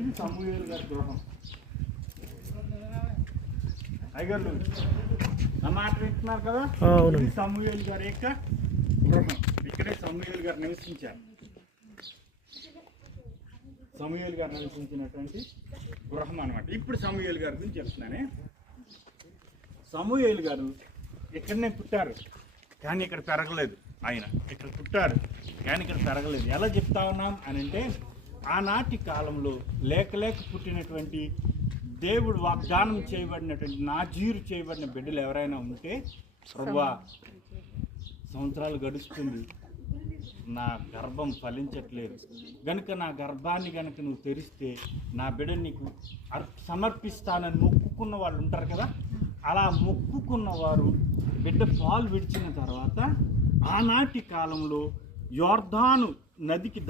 ఇది సమూహేలు గారి గృహం అయ్యగారు నా మాట వింటున్నారు కదా. ఇది సమూహేలు గారి యొక్క గృహం ఇక్కడే సమూహేలు గారు నివసించారు. సమూహేలు గారు నివసించినటువంటి గృహం అన్నమాట. ఇప్పుడు సమూహేలు గారి గురించి చెప్తున్నానే. సమూహేలు గారు ఇక్కడనే పుట్టారు. కానీ ఇక్కడ పెరగలేదు ఆయన. ఇక్కడ పుట్టారు. కానీ ఇక్కడ పెరగలేదు. ఎలా చెప్తా ఉన్నాం అని అంటే ఆనాటి కాలంలో లేక లేక పుట్టినటువంటి దేవుడు వాగ్దానం చేయబడినటువంటి నాజీరు చేయబడిన బిడ్డలు ఎవరైనా ఉంటే ప్రభా సంవత్సరాలు గడుస్తుంది. నా గర్భం ఫలించట్లేదు. గనుక నా గర్భాన్ని గనుక నువ్వు తెరిస్తే నా బిడ్డ నీకు అర్- సమర్పిస్తానని మొక్కుకున్న వాళ్ళు ఉంటారు కదా? అలా మొక్కుకున్న వారు బిడ్డ పాలు విడిచిన తర్వాత ఆనాటి కాలంలో యోర్ధాను నదికి